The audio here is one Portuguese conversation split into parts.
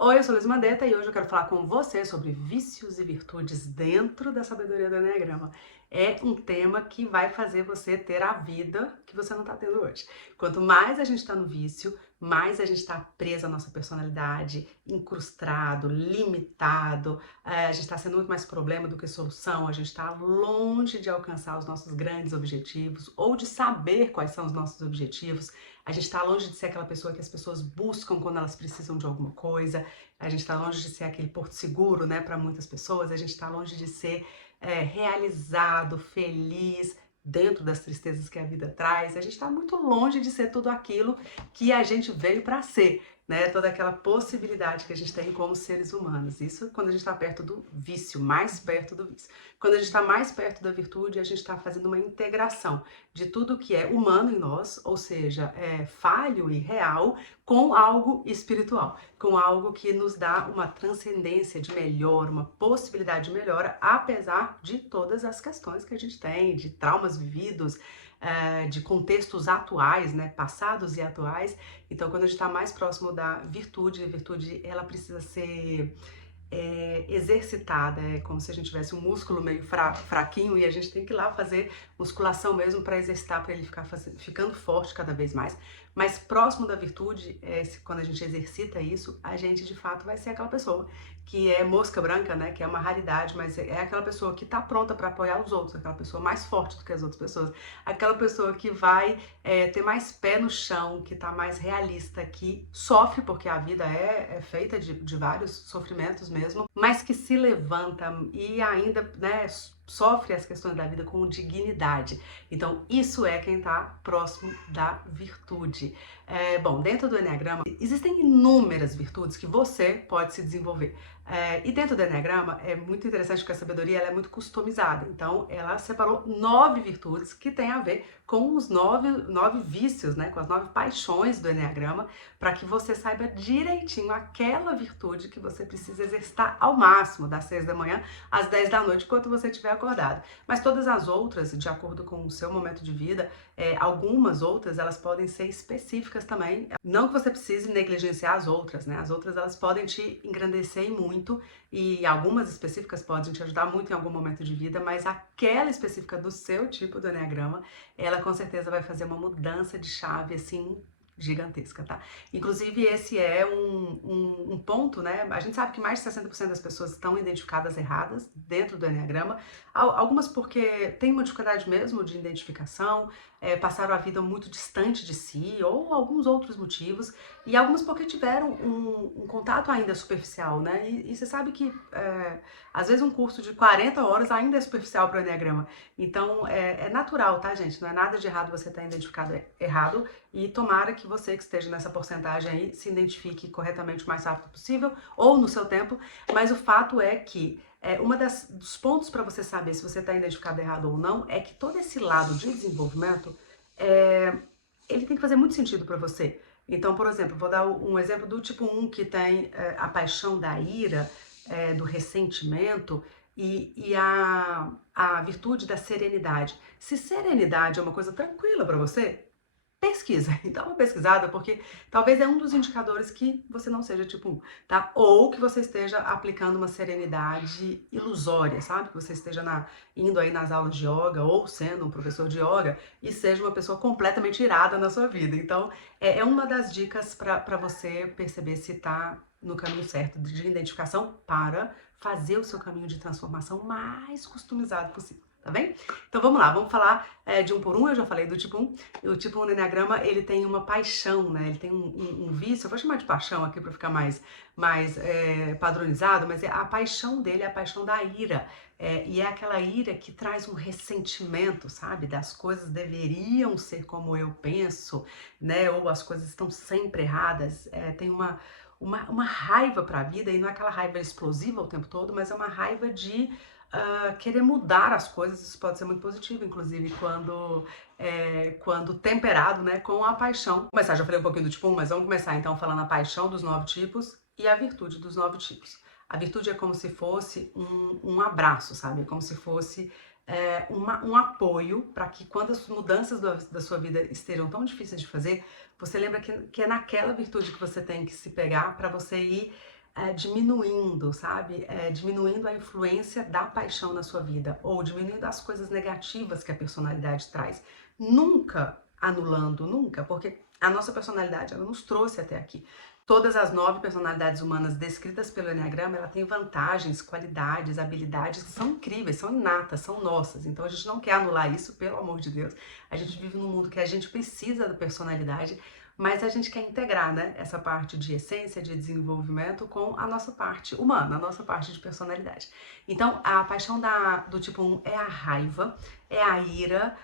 Oi, eu sou Luiz Mandetta e hoje eu quero falar com você sobre vícios e virtudes dentro da sabedoria do Eneagrama. É um tema que vai fazer você ter a vida que você não está tendo hoje. Quanto mais a gente está no vício, mais a gente está preso à nossa personalidade, incrustado, limitado, a gente está sendo muito mais problema do que solução, a gente está longe de alcançar os nossos grandes objetivos ou de saber quais são os nossos objetivos. A gente está longe de ser aquela pessoa que as pessoas buscam quando elas precisam de alguma coisa. A gente está longe de ser aquele porto seguro, né, para muitas pessoas. A gente está longe de ser realizado, feliz, dentro das tristezas que a vida traz. A gente está muito longe de ser tudo aquilo que a gente veio para ser, né? Toda aquela possibilidade que a gente tem como seres humanos. Isso quando a gente está perto do vício, mais perto do vício. Quando a gente está mais perto da virtude, a gente está fazendo uma integração de tudo que é humano em nós, ou seja, falho e real, com algo espiritual, com algo que nos dá uma transcendência de melhor, uma possibilidade de melhora, apesar de todas as questões que a gente tem, de traumas vividos, de contextos atuais, né, passados e atuais. Então, quando a gente está mais próximo da virtude, a virtude ela precisa ser exercitada, é como se a gente tivesse um músculo meio fraquinho e a gente tem que ir lá fazer musculação mesmo para exercitar, para ele ficando forte cada vez mais. Mas próximo da virtude, quando a gente exercita isso, a gente de fato vai ser aquela pessoa que é mosca branca, né? Que é uma raridade, mas é aquela pessoa que está pronta para apoiar os outros, aquela pessoa mais forte do que as outras pessoas, aquela pessoa que vai ter mais pé no chão, que está mais realista, que sofre, porque a vida é feita de vários sofrimentos mesmo, mas que se levanta e ainda, né, sofre as questões da vida com dignidade. Então, isso é quem está próximo da virtude. Bom, dentro do Eneagrama, existem inúmeras virtudes que você pode se desenvolver. E dentro do Eneagrama, é muito interessante que a sabedoria ela é muito customizada. Então, ela separou 9 virtudes que têm a ver com os nove vícios, né, com as 9 paixões do Eneagrama, para que você saiba direitinho aquela virtude que você precisa exercitar ao máximo, das 6 da manhã às 10 da noite, enquanto você estiver acordado. Mas todas as outras, de acordo com o seu momento de vida, algumas outras, elas podem ser específicas também. Não que você precise negligenciar as outras, né? As outras, elas podem te engrandecer muito e algumas específicas podem te ajudar muito em algum momento de vida, mas aquela específica do seu tipo do Eneagrama, ela com certeza vai fazer uma mudança de chave, assim, gigantesca, tá? Inclusive, esse é um ponto, né? A gente sabe que mais de 60% das pessoas estão identificadas erradas dentro do Eneagrama, algumas porque têm uma dificuldade mesmo de identificação, passaram a vida muito distante de si, ou alguns outros motivos, e algumas porque tiveram um contato ainda superficial, né? E você sabe que às vezes um curso de 40 horas ainda é superficial para o Eneagrama. Então é natural, tá, gente? Não é nada de errado você estar identificado errado, e tomara que você que esteja nessa porcentagem aí se identifique corretamente o mais rápido possível ou no seu tempo, mas o fato é que dos pontos para você saber se você está identificado errado ou não é que todo esse lado de desenvolvimento ele tem que fazer muito sentido para você. Então, por exemplo, vou dar um exemplo do tipo 1 que tem a paixão da ira, do ressentimento e a virtude da serenidade. Se serenidade é uma coisa tranquila para você, pesquisa, dá uma pesquisada, porque talvez é um dos indicadores que você não seja tipo 1, tá? Ou que você esteja aplicando uma serenidade ilusória, sabe? Que você esteja indo aí nas aulas de yoga ou sendo um professor de yoga e seja uma pessoa completamente irada na sua vida. Então, é uma das dicas para você perceber se tá no caminho certo de identificação para fazer o seu caminho de transformação mais customizado possível. Tá bem? Então vamos lá, vamos falar de um por um. Eu já falei do tipo 1. O tipo 1 no Eneagrama, ele tem uma paixão, né? Ele tem um vício, eu vou chamar de paixão aqui para ficar mais padronizado, mas a paixão dele é a paixão da ira. E é aquela ira que traz um ressentimento, sabe? Das coisas deveriam ser como eu penso, né? Ou as coisas estão sempre erradas. Tem uma raiva para a vida, e não é aquela raiva explosiva o tempo todo, mas é uma raiva de querer mudar as coisas. Isso pode ser muito positivo, inclusive, quando temperado, né, com a paixão. Vamos começar, já falei um pouquinho do tipo 1, mas vamos começar então falando a paixão dos 9 tipos e a virtude dos 9 tipos. A virtude é como se fosse um abraço, sabe? É como se fosse um apoio para que quando as mudanças da sua vida estejam tão difíceis de fazer, você lembra que é naquela virtude que você tem que se pegar para você ir diminuindo, sabe? Diminuindo a influência da paixão na sua vida, ou diminuindo as coisas negativas que a personalidade traz. Nunca anulando, nunca, porque a nossa personalidade, ela nos trouxe até aqui. Todas as 9 personalidades humanas descritas pelo Enneagrama, ela tem vantagens, qualidades, habilidades que são incríveis, são inatas, são nossas. Então a gente não quer anular isso, pelo amor de Deus. A gente vive num mundo que a gente precisa da personalidade, mas a gente quer integrar, né, essa parte de essência, de desenvolvimento com a nossa parte humana, a nossa parte de personalidade. Então, a paixão do tipo 1 é a raiva, é a ira,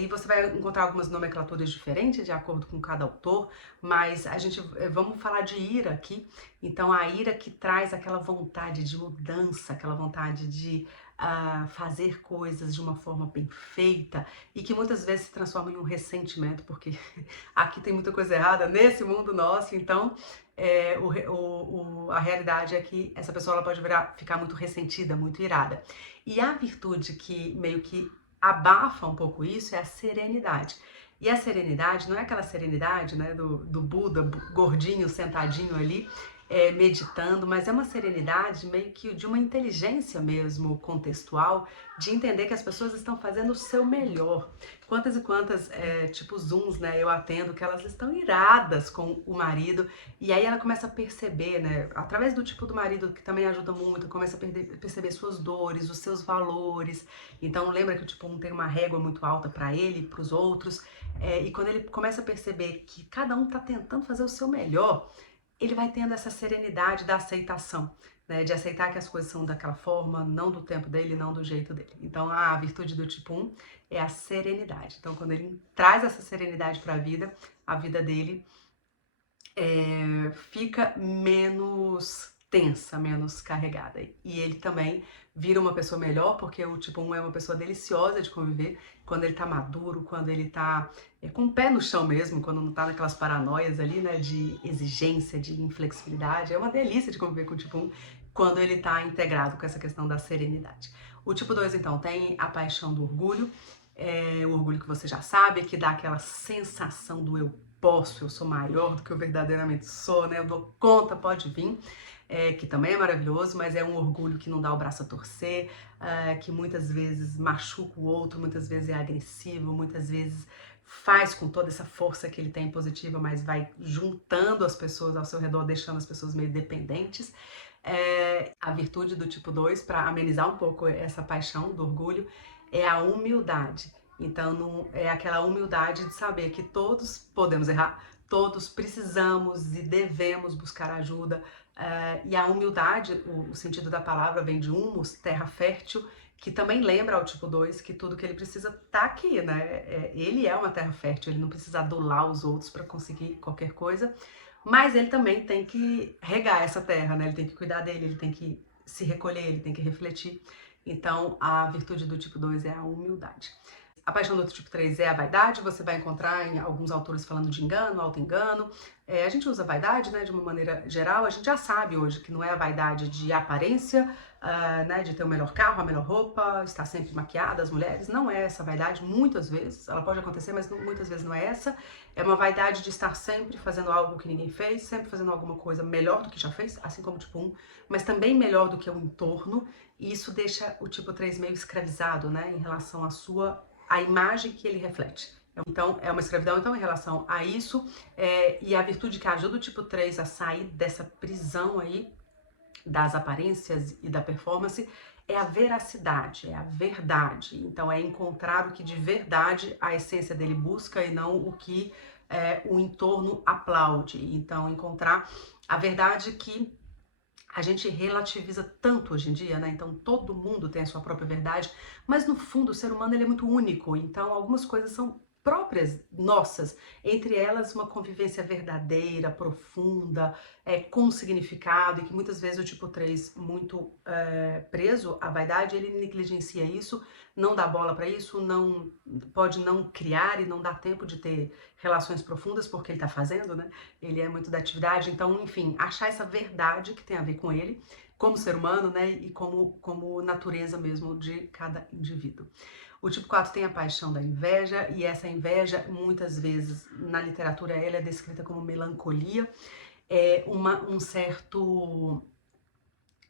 e você vai encontrar algumas nomenclaturas diferentes de acordo com cada autor, mas vamos falar de ira aqui. Então, a ira que traz aquela vontade de mudança, aquela vontade de fazer coisas de uma forma bem feita e que muitas vezes se transforma em um ressentimento, porque aqui tem muita coisa errada nesse mundo nosso, então a realidade é que essa pessoa ela pode ficar muito ressentida, muito irada. E a virtude que meio que abafa um pouco isso é a serenidade. E a serenidade não é aquela serenidade, né, do Buda gordinho sentadinho ali, meditando, mas é uma serenidade meio que de uma inteligência mesmo contextual, de entender que as pessoas estão fazendo o seu melhor. Quantas e quantas, tipo Zooms, né, eu atendo, que elas estão iradas com o marido, e aí ela começa a perceber, né, através do tipo do marido, que também ajuda muito, começa a perceber suas dores, os seus valores. Então lembra que o tipo 1 tem uma régua muito alta para ele e para os outros, e quando ele começa a perceber que cada um está tentando fazer o seu melhor, ele vai tendo essa serenidade da aceitação, né? De aceitar que as coisas são daquela forma, não do tempo dele, não do jeito dele. Então, a virtude do tipo 1 é a serenidade. Então, quando ele traz essa serenidade para a vida dele fica menos tensa, menos carregada. E ele também vira uma pessoa melhor, porque o tipo 1 é uma pessoa deliciosa de conviver, quando ele tá maduro, quando ele tá com o pé no chão mesmo, quando não tá naquelas paranoias ali, né, de exigência, de inflexibilidade. É uma delícia de conviver com o tipo 1, quando ele tá integrado com essa questão da serenidade. O tipo 2, então, tem a paixão do orgulho, o orgulho que você já sabe, que dá aquela sensação do eu posso, eu sou maior do que eu verdadeiramente sou, né? Eu dou conta, pode vir, que também é maravilhoso, mas é um orgulho que não dá o braço a torcer, que muitas vezes machuca o outro, muitas vezes é agressivo, muitas vezes faz com toda essa força que ele tem positiva, mas vai juntando as pessoas ao seu redor, deixando as pessoas meio dependentes. A virtude do tipo 2, para amenizar um pouco essa paixão do orgulho, é a humildade. Então, não, é aquela humildade de saber que todos podemos errar, todos precisamos e devemos buscar ajuda. E a humildade, o sentido da palavra vem de humus, terra fértil, que também lembra ao tipo 2 que tudo que ele precisa tá aqui, né? Ele é uma terra fértil, ele não precisa adular os outros para conseguir qualquer coisa, mas ele também tem que regar essa terra, né? Ele tem que cuidar dele, ele tem que se recolher, ele tem que refletir. Então, a virtude do tipo 2 é a humildade. A paixão do tipo 3 é a vaidade, você vai encontrar em alguns autores falando de engano, auto-engano. A gente usa vaidade, né, de uma maneira geral, a gente já sabe hoje que não é a vaidade de aparência, né, de ter o melhor carro, a melhor roupa, estar sempre maquiada, as mulheres, não é essa vaidade, muitas vezes, ela pode acontecer, mas muitas vezes não é essa. É uma vaidade de estar sempre fazendo algo que ninguém fez, sempre fazendo alguma coisa melhor do que já fez, assim como o tipo 1, mas também melhor do que o entorno, e isso deixa o tipo 3 meio escravizado, né, em relação à imagem que ele reflete. Então, é uma escravidão então, em relação a isso, e a virtude que ajuda o tipo 3 a sair dessa prisão aí, das aparências e da performance, é a veracidade, é a verdade. Então, é encontrar o que de verdade a essência dele busca e não o que o entorno aplaude. Então, encontrar a verdade que a gente relativiza tanto hoje em dia, né? Então todo mundo tem a sua própria verdade, mas no fundo o ser humano ele é muito único, então algumas coisas são próprias nossas, entre elas uma convivência verdadeira, profunda, com significado, e que muitas vezes o tipo 3 muito preso à vaidade, ele negligencia isso, não dá bola para isso, não pode não criar e não dá tempo de ter relações profundas porque ele tá fazendo, né? Ele é muito da atividade, então, enfim, achar essa verdade que tem a ver com ele, como ser humano, né, e como natureza mesmo de cada indivíduo. O tipo 4 tem a paixão da inveja, e essa inveja, muitas vezes, na literatura, ela é descrita como melancolia, um certo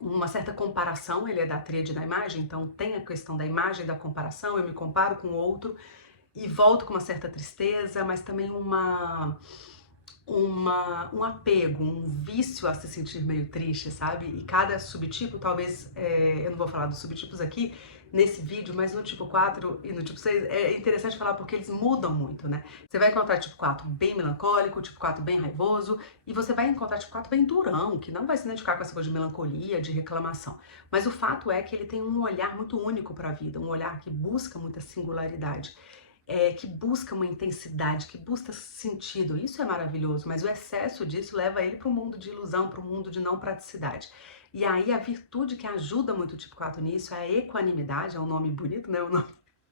uma certa comparação, ele é da tríade da imagem, então tem a questão da imagem, da comparação, eu me comparo com o outro e volto com uma certa tristeza, mas também um apego, um vício a se sentir meio triste, sabe? E cada subtipo, talvez, eu não vou falar dos subtipos aqui nesse vídeo, mas no tipo 4 e no tipo 6 é interessante falar porque eles mudam muito, né? Você vai encontrar tipo 4 bem melancólico, tipo 4 bem raivoso, e você vai encontrar tipo 4 bem durão, que não vai se identificar com essa coisa de melancolia, de reclamação. Mas o fato é que ele tem um olhar muito único para a vida, um olhar que busca muita singularidade. Que busca uma intensidade, que busca sentido. Isso é maravilhoso, mas o excesso disso leva ele para um mundo de ilusão, para um mundo de não praticidade. E aí a virtude que ajuda muito o tipo 4 nisso é a equanimidade, é um nome bonito, né? O nome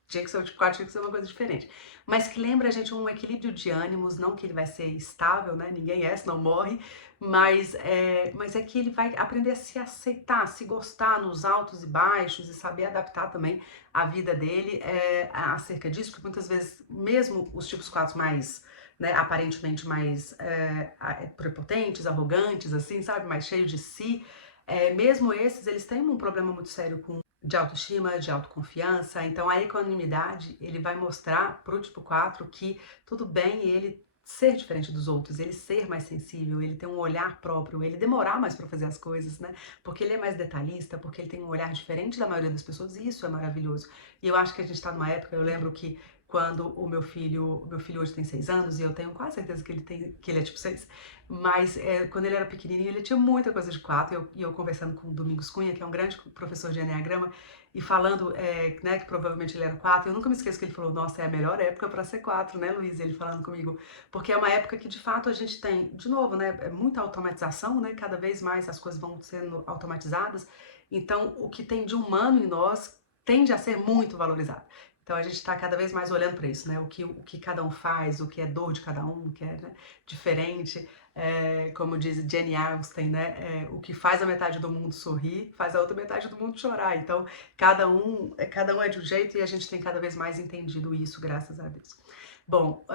tinha que ser o tipo 4, tinha que ser uma coisa diferente. Mas que lembra a gente um equilíbrio de ânimos, não que ele vai ser estável, né? Ninguém é, senão morre, mas é que ele vai aprender a se aceitar, a se gostar nos altos e baixos e saber adaptar também a vida dele acerca disso, porque muitas vezes, mesmo os tipos 4 mais, né, aparentemente mais prepotentes, arrogantes, assim, sabe, mais cheios de si, mesmo esses, eles têm um problema muito sério de autoestima, de autoconfiança. Então a equanimidade, ele vai mostrar pro tipo 4 que tudo bem ele ser diferente dos outros, ele ser mais sensível, ele ter um olhar próprio, ele demorar mais para fazer as coisas, né? Porque ele é mais detalhista, porque ele tem um olhar diferente da maioria das pessoas, e isso é maravilhoso. E eu acho que a gente tá numa época, eu lembro que quando o meu filho hoje tem 6 anos, e eu tenho quase certeza que ele é tipo 6, mas quando ele era pequenininho, ele tinha muita coisa de 4, e eu conversando com o Domingos Cunha, que é um grande professor de Enneagrama, e falando, né, que provavelmente ele era 4, eu nunca me esqueço que ele falou, nossa, é a melhor época para ser 4, né, Luiz? Ele falando comigo, porque é uma época que de fato a gente tem, de novo, né, muita automatização, né, cada vez mais as coisas vão sendo automatizadas, então o que tem de humano em nós tende a ser muito valorizado. Então a gente está cada vez mais olhando para isso, né? O que cada um faz, o que é dor de cada um, o que é, né, diferente. Como diz Jenny Armstrong, né? O que faz a metade do mundo sorrir, faz a outra metade do mundo chorar. Então cada um é de um jeito e a gente tem cada vez mais entendido isso, graças a Deus. Bom,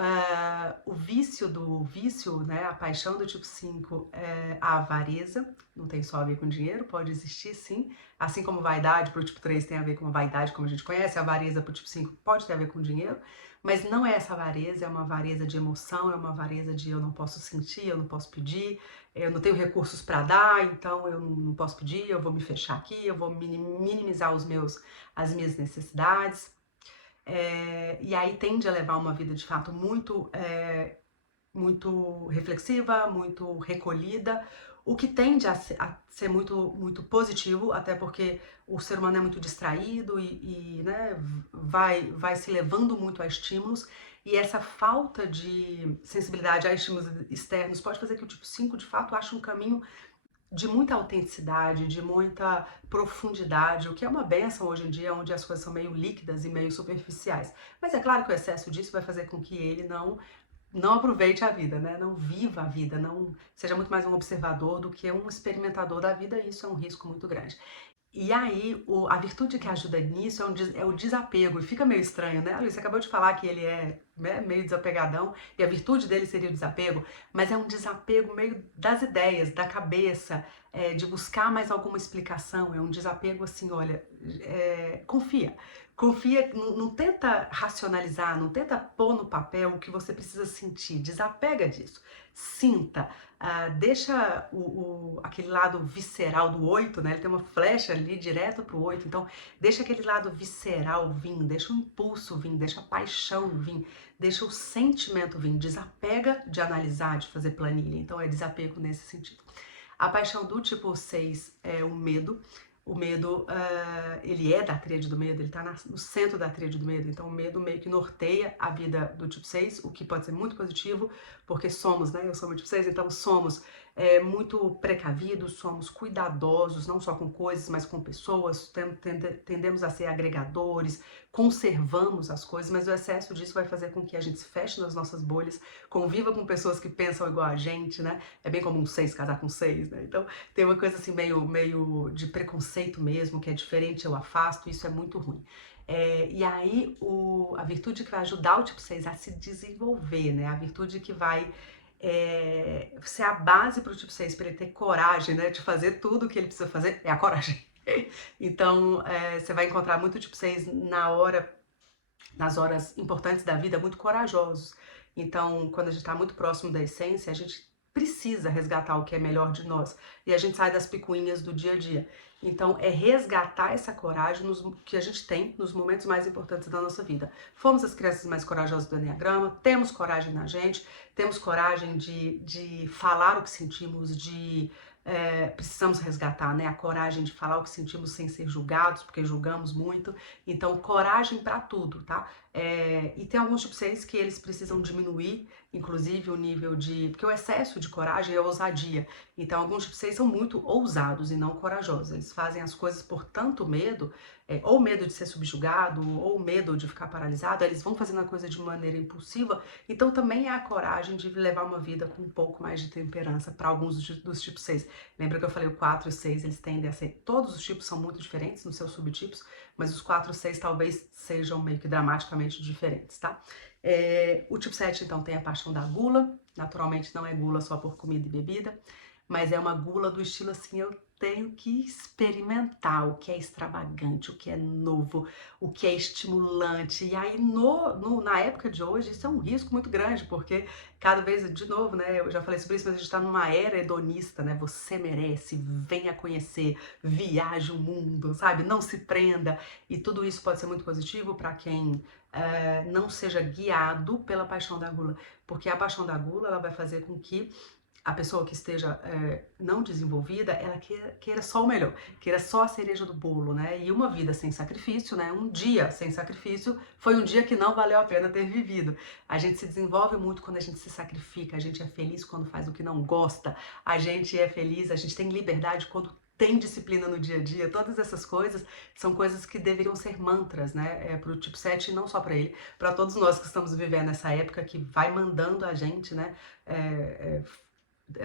o vício do vício, né, a paixão do tipo 5 é a avareza, não tem só a ver com dinheiro, pode existir sim, assim como vaidade para o tipo 3 tem a ver com a vaidade como a gente conhece, a avareza para o tipo 5 pode ter a ver com dinheiro, mas não é essa avareza, é uma avareza de emoção, é uma avareza de eu não posso sentir, eu não posso pedir, eu não tenho recursos para dar, então eu não posso pedir, eu vou me fechar aqui, eu vou minimizar as minhas necessidades. E aí tende a levar uma vida de fato muito reflexiva, muito recolhida, o que tende a ser muito positivo, até porque o ser humano é muito distraído né, vai se levando muito a estímulos, e essa falta de sensibilidade a estímulos externos pode fazer que o tipo 5 de fato ache um caminho de muita autenticidade, de muita profundidade, o que é uma benção hoje em dia, onde as coisas são meio líquidas e meio superficiais. Mas é claro que o excesso disso vai fazer com que ele não aproveite a vida, né? Não viva a vida, não seja muito mais um observador do que um experimentador da vida, e isso é um risco muito grande. E aí, a virtude que ajuda nisso é o desapego. E fica meio estranho, né? Alice, você acabou de falar que ele é, né, meio desapegadão, e a virtude dele seria o desapego, mas é um desapego meio das ideias, da cabeça, de buscar mais alguma explicação. É um desapego assim, olha, confia. Confia, não tenta racionalizar, não tenta pôr no papel o que você precisa sentir. Desapega disso. Sinta. Deixa aquele lado visceral do 8, né? Ele tem uma flecha ali direto pro 8, então deixa aquele lado visceral vir, deixa o impulso vir, deixa a paixão vir, deixa o sentimento vir, desapega de analisar, de fazer planilha, então é desapego nesse sentido. A paixão do tipo 6 é o medo. O medo, ele é da tríade do medo, ele está no centro da tríade do medo, então o medo meio que norteia a vida do tipo 6, o que pode ser muito positivo, porque somos, né, eu sou tipo 6, então somos muito precavidos, somos cuidadosos, não só com coisas, mas com pessoas, tendemos a ser agregadores, conservamos as coisas, mas o excesso disso vai fazer com que a gente se feche nas nossas bolhas, conviva com pessoas que pensam igual a gente, né, é bem como um 6 casar com 6, né, então tem uma coisa assim meio de preconceito mesmo, que é diferente, eu afasto, isso é muito ruim. E aí a virtude que vai ajudar o tipo 6 a se desenvolver, né? A virtude que vai se a base para o tipo 6, para ele ter coragem, né, de fazer tudo o que ele precisa fazer, é a coragem. Então, você vai encontrar muito tipo 6 nas horas importantes da vida, muito corajosos. Então, quando a gente está muito próximo da essência, a gente precisa resgatar o que é melhor de nós. E a gente sai das picuinhas do dia a dia. Então, é resgatar essa coragem que a gente tem nos momentos mais importantes da nossa vida. Fomos as crianças mais corajosas do Enneagrama, temos coragem na gente, temos coragem de falar o que sentimos, precisamos resgatar, né, a coragem de falar o que sentimos sem ser julgados, porque julgamos muito. Então, coragem para tudo, tá? E tem alguns tipos 6 que eles precisam diminuir, inclusive o nível de... Porque o excesso de coragem é ousadia. Então, alguns tipos 6 são muito ousados e não corajosos. Eles fazem as coisas por tanto medo, ou medo de ser subjugado, ou medo de ficar paralisado, eles vão fazendo a coisa de maneira impulsiva. Então, também é a coragem de levar uma vida com um pouco mais de temperança para alguns dos tipos 6. Lembra que eu falei o 4 e o 6, eles tendem a ser... Todos os tipos são muito diferentes nos seus subtipos, mas os 4 e 6 talvez sejam meio que dramaticamente diferentes, tá? O tipo 7, então, tem a paixão da gula. Naturalmente, não é gula só por comida e bebida, mas é uma gula do estilo assim, eu tenho que experimentar o que é extravagante, o que é novo, o que é estimulante. E aí, na época de hoje, isso é um risco muito grande, porque cada vez, de novo, né, eu já falei sobre isso, mas a gente tá numa era hedonista, né, você merece, venha conhecer, viaje o mundo, sabe, não se prenda. E tudo isso pode ser muito positivo para quem não seja guiado pela paixão da gula, porque a paixão da gula, ela vai fazer com que a pessoa que esteja não desenvolvida, ela queira só o melhor, queira só a cereja do bolo, né? E uma vida sem sacrifício, né? Um dia sem sacrifício foi um dia que não valeu a pena ter vivido. A gente se desenvolve muito quando a gente se sacrifica, a gente é feliz quando faz o que não gosta, a gente é feliz, a gente tem liberdade quando tem disciplina no dia a dia. Todas essas coisas são coisas que deveriam ser mantras, né? Para o tipo 7, não só para ele, para todos nós que estamos vivendo nessa época que vai mandando a gente, né?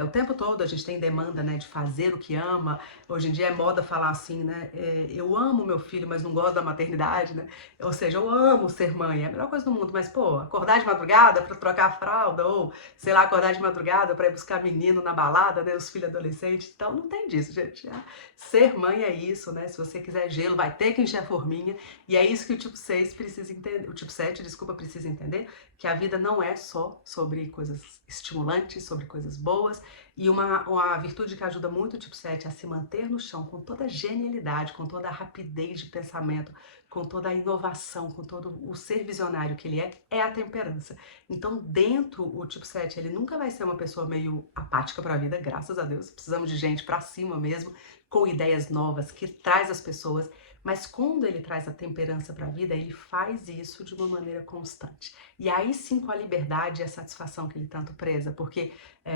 O tempo todo a gente tem demanda, né, de fazer o que ama. Hoje em dia é moda falar assim, né, eu amo meu filho, mas não gosto da maternidade, né, ou seja, eu amo ser mãe, é a melhor coisa do mundo, mas pô, acordar de madrugada pra trocar a fralda, ou sei lá, acordar de madrugada pra ir buscar menino na balada, né, os filhos adolescentes, então não tem disso, gente. Ser mãe é isso, né, se você quiser gelo, vai ter que encher a forminha, e é isso que o tipo 6 precisa entender, o tipo 7, desculpa, precisa entender, que a vida não é só sobre coisas estimulantes, sobre coisas boas, e uma virtude que ajuda muito o tipo 7 a se manter no chão com toda a genialidade, com toda a rapidez de pensamento, com toda a inovação, com todo o ser visionário que ele é a temperança. Então, dentro o tipo 7, ele nunca vai ser uma pessoa meio apática para a vida, graças a Deus. Precisamos de gente para cima mesmo, com ideias novas, que traz as pessoas. Mas quando ele traz a temperança para a vida, ele faz isso de uma maneira constante. E aí sim com a liberdade e a satisfação que ele tanto preza, porque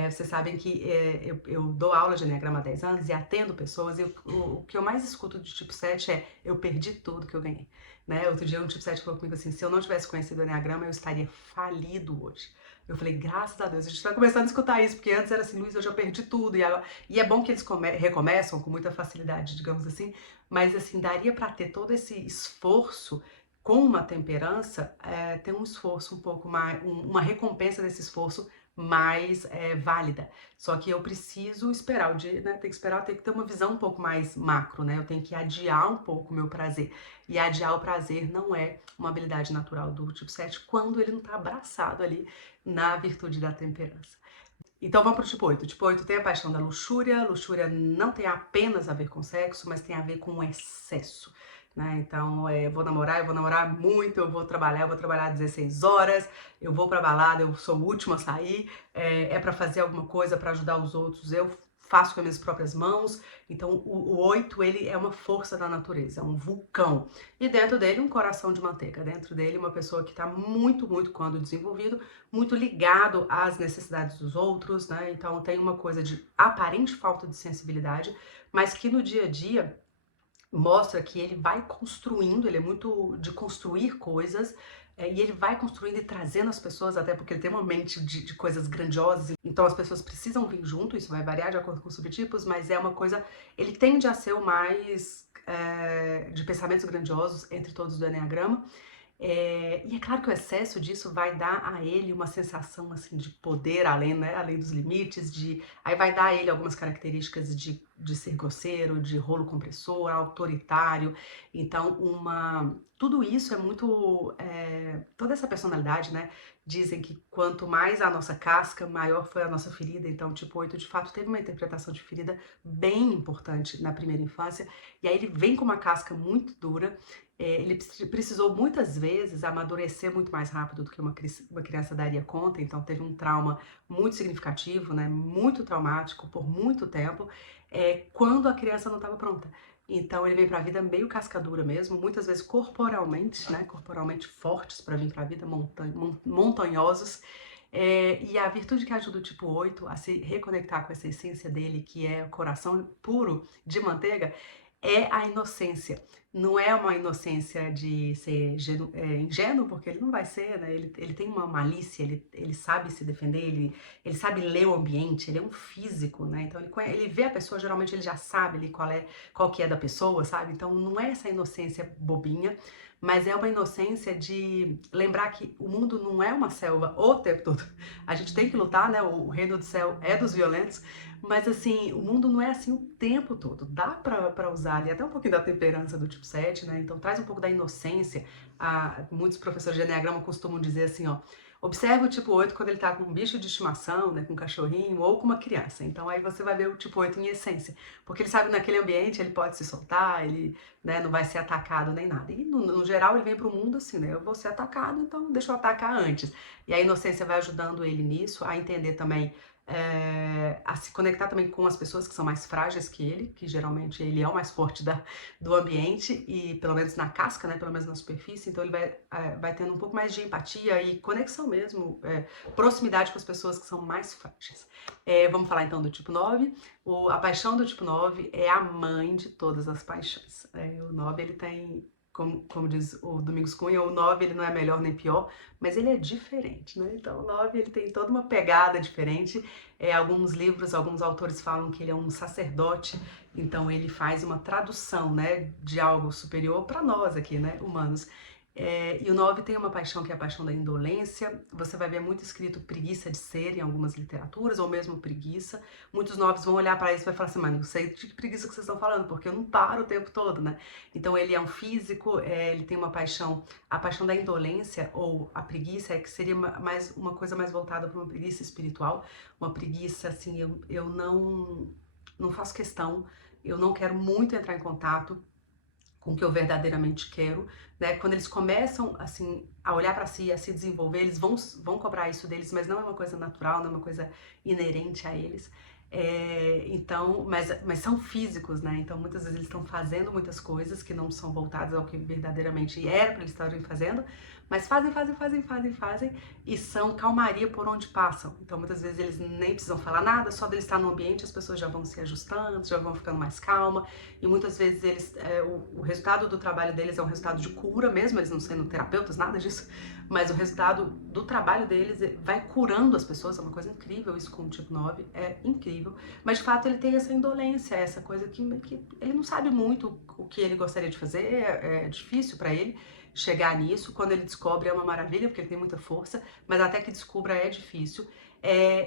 vocês sabem que eu dou aula de Enneagrama há 10 anos e atendo pessoas, e o que eu mais escuto de tipo 7 é: eu perdi tudo que eu ganhei. Né? Outro dia um tipo 7 falou comigo assim: se eu não tivesse conhecido o Enneagrama, eu estaria falido hoje. Eu falei, graças a Deus, a gente tá começando a escutar isso, porque antes era assim, Luiz, eu já perdi tudo, e é bom que eles recomeçam com muita facilidade, digamos assim, mas assim, daria para ter todo esse esforço com uma temperança, ter um esforço um pouco mais, uma recompensa desse esforço mais válida. Só que eu preciso esperar o dia, né? Tem que esperar, tem que ter uma visão um pouco mais macro, né? Eu tenho que adiar um pouco o meu prazer. E adiar o prazer não é uma habilidade natural do tipo 7 quando ele não está abraçado ali na virtude da temperança. Então vamos para o tipo 8. O tipo 8 tem a paixão da luxúria. Luxúria não tem apenas a ver com sexo, mas tem a ver com excesso. Né? Então, eu vou namorar muito, eu vou trabalhar 16 horas, eu vou pra balada, eu sou o último a sair, pra fazer alguma coisa pra ajudar os outros, eu faço com as minhas próprias mãos. Então, o 8, ele é uma força da natureza, é um vulcão. E dentro dele, um coração de manteiga. Dentro dele, uma pessoa que está muito, muito, quando desenvolvido, muito ligado às necessidades dos outros, né? Então, tem uma coisa de aparente falta de sensibilidade, mas que no dia a dia mostra que ele vai construindo, ele é muito de construir coisas, e ele vai construindo e trazendo as pessoas, até porque ele tem uma mente de coisas grandiosas, então as pessoas precisam vir junto, isso vai variar de acordo com os subtipos, mas é uma coisa, ele tende a ser o mais de pensamentos grandiosos entre todos do Enneagrama, E é claro que o excesso disso vai dar a ele uma sensação, assim, de poder além, né, além dos limites, aí vai dar a ele algumas características de ser grosseiro, de rolo compressor, autoritário. Então tudo isso é muito, toda essa personalidade, né, dizem que quanto mais a nossa casca, maior foi a nossa ferida. Então, tipo 8 de fato teve uma interpretação de ferida bem importante na primeira infância, e aí ele vem com uma casca muito dura. Ele precisou muitas vezes amadurecer muito mais rápido do que uma criança daria conta, então teve um trauma muito significativo, né, muito traumático por muito tempo, quando a criança não estava pronta. Então ele veio para a vida meio cascadura mesmo, muitas vezes corporalmente, né, corporalmente fortes para vir para a vida, montanhosos. E a virtude que ajuda o tipo 8 a se reconectar com essa essência dele, que é o coração puro de manteiga, é a inocência. Não é uma inocência de ser ingênuo, porque ele não vai ser, né? Ele tem uma malícia, ele sabe se defender, ele sabe ler o ambiente, ele é um físico, né? Então ele vê a pessoa, geralmente ele já sabe ali qual que é da pessoa, sabe? Então não é essa inocência bobinha, mas é uma inocência de lembrar que o mundo não é uma selva o tempo todo. A gente tem que lutar, né? O reino do céu é dos violentos, mas assim, o mundo não é assim o tempo todo. Dá pra usar ali até um pouquinho da temperança do tipo 7, né? Então traz um pouco da inocência. Muitos professores de Enneagrama costumam dizer assim, ó, observa o tipo 8 quando ele tá com um bicho de estimação, né, com um cachorrinho ou com uma criança. Então aí você vai ver o tipo 8 em essência, porque ele sabe que naquele ambiente ele pode se soltar, ele, né, não vai ser atacado nem nada. E no geral ele vem pro mundo assim, né, eu vou ser atacado, então deixa eu atacar antes. E a inocência vai ajudando ele nisso, a entender também, a se conectar também com as pessoas que são mais frágeis que ele, que geralmente ele é o mais forte do ambiente, e pelo menos na casca, né, pelo menos na superfície, então ele vai tendo um pouco mais de empatia e conexão mesmo, proximidade com as pessoas que são mais frágeis. Vamos falar então do tipo 9. A paixão do tipo 9 é a mãe de todas as paixões. O 9 ele tem, como diz o Domingos Cunha, o 9 ele não é melhor nem pior, mas ele é diferente, né? Então o 9 ele tem toda uma pegada diferente. Alguns livros, alguns autores falam que ele é um sacerdote, então ele faz uma tradução, né, de algo superior para nós aqui, né, humanos. E o 9 tem uma paixão que é a paixão da indolência. Você vai ver muito escrito preguiça de ser em algumas literaturas, ou mesmo preguiça. Muitos 9 vão olhar para isso e vai falar assim, mano, não sei de que preguiça que vocês estão falando, porque eu não paro o tempo todo, né? Então ele é um físico, ele tem uma paixão, a paixão da indolência, ou a preguiça, que seria mais uma coisa mais voltada para uma preguiça espiritual, uma preguiça assim, eu não faço questão, eu não quero muito entrar em contato com o que eu verdadeiramente quero, né? Quando eles começam, assim, a olhar para si, a se desenvolver, eles vão cobrar isso deles, mas não é uma coisa natural, não é uma coisa inerente a eles. Então, mas são físicos, né? Então, muitas vezes eles estão fazendo muitas coisas que não são voltadas ao que verdadeiramente era para eles estarem fazendo, mas fazem, e são calmaria por onde passam. Então, muitas vezes eles nem precisam falar nada, só deles estar no ambiente as pessoas já vão se ajustando, já vão ficando mais calma, e muitas vezes eles, o resultado do trabalho deles é um resultado de cura mesmo, eles não sendo terapeutas, nada disso, mas o resultado do trabalho deles vai curando as pessoas, é uma coisa incrível isso com o tipo 9, é incrível, mas de fato ele tem essa indolência, essa coisa que ele não sabe muito o que ele gostaria de fazer, é difícil para ele chegar nisso. Quando ele descobre é uma maravilha, porque ele tem muita força, mas até que descubra é difícil.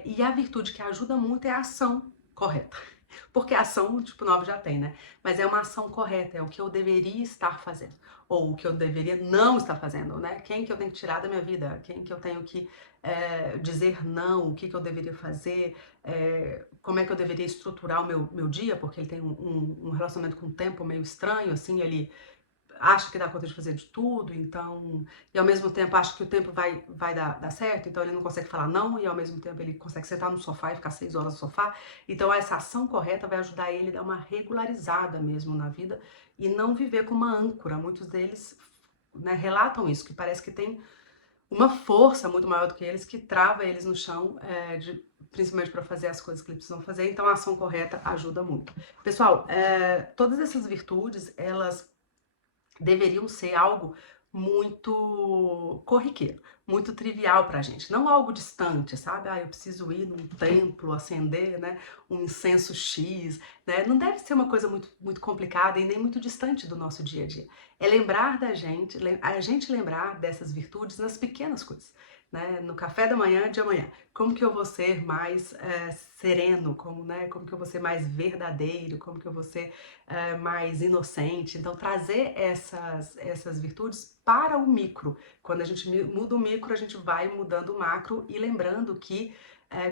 E a virtude que ajuda muito é a ação correta. Porque a ação, tipo 9 já tem, né? Mas é uma ação correta, é o que eu deveria estar fazendo. Ou o que eu deveria não estar fazendo, né? Quem que eu tenho que tirar da minha vida? Quem que eu tenho que dizer não? O que que eu deveria fazer? Como é que eu deveria estruturar o meu dia? Porque ele tem um relacionamento com o tempo meio estranho, assim, ele acha que dá conta de fazer de tudo, então, e ao mesmo tempo acha que o tempo vai dar certo, então ele não consegue falar não, e ao mesmo tempo ele consegue sentar no sofá e ficar 6 horas no sofá. Então essa ação correta vai ajudar ele a dar uma regularizada mesmo na vida e não viver com uma âncora. Muitos deles, né, relatam isso, que parece que tem uma força muito maior do que eles que trava eles no chão, principalmente para fazer as coisas que eles precisam fazer. Então a ação correta ajuda muito. Pessoal, todas essas virtudes, elas deveriam ser algo muito corriqueiro, muito trivial pra gente, não algo distante, sabe? Ah, eu preciso ir num templo, acender, né, um incenso X, né? Não deve ser uma coisa muito complicada e nem muito distante do nosso dia a dia. É lembrar da gente, a gente lembrar dessas virtudes nas pequenas coisas, né? No café da manhã de amanhã, como que eu vou ser mais sereno, como, né, como que eu vou ser mais verdadeiro, como que eu vou ser mais inocente. Então, trazer essas virtudes para o micro. Quando a gente muda o micro, a gente vai mudando o macro e lembrando que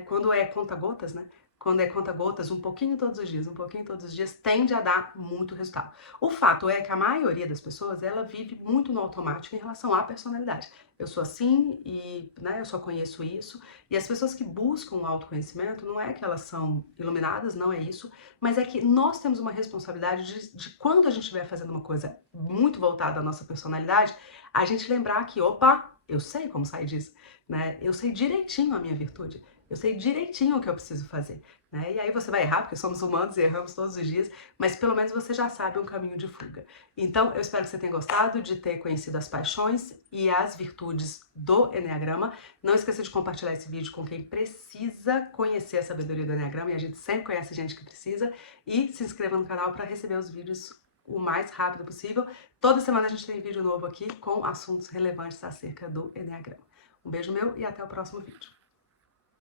quando é conta-gotas, né? Quando é conta-gotas, um pouquinho todos os dias, um pouquinho todos os dias, tende a dar muito resultado. O fato é que a maioria das pessoas, ela vive muito no automático em relação à personalidade. Eu sou assim e, né, eu só conheço isso. E as pessoas que buscam o autoconhecimento, não é que elas são iluminadas, não é isso, mas é que nós temos uma responsabilidade de quando a gente estiver fazendo uma coisa muito voltada à nossa personalidade, a gente lembrar que, opa, eu sei como sair disso, né? Eu sei direitinho a minha virtude, eu sei direitinho o que eu preciso fazer, né? E aí você vai errar, porque somos humanos e erramos todos os dias, mas pelo menos você já sabe um caminho de fuga. Então, eu espero que você tenha gostado de ter conhecido as paixões e as virtudes do Eneagrama. Não esqueça de compartilhar esse vídeo com quem precisa conhecer a sabedoria do Eneagrama, e a gente sempre conhece gente que precisa, e se inscreva no canal para receber os vídeos o mais rápido possível. Toda semana a gente tem vídeo novo aqui com assuntos relevantes acerca do Eneagrama. Um beijo meu e até o próximo vídeo.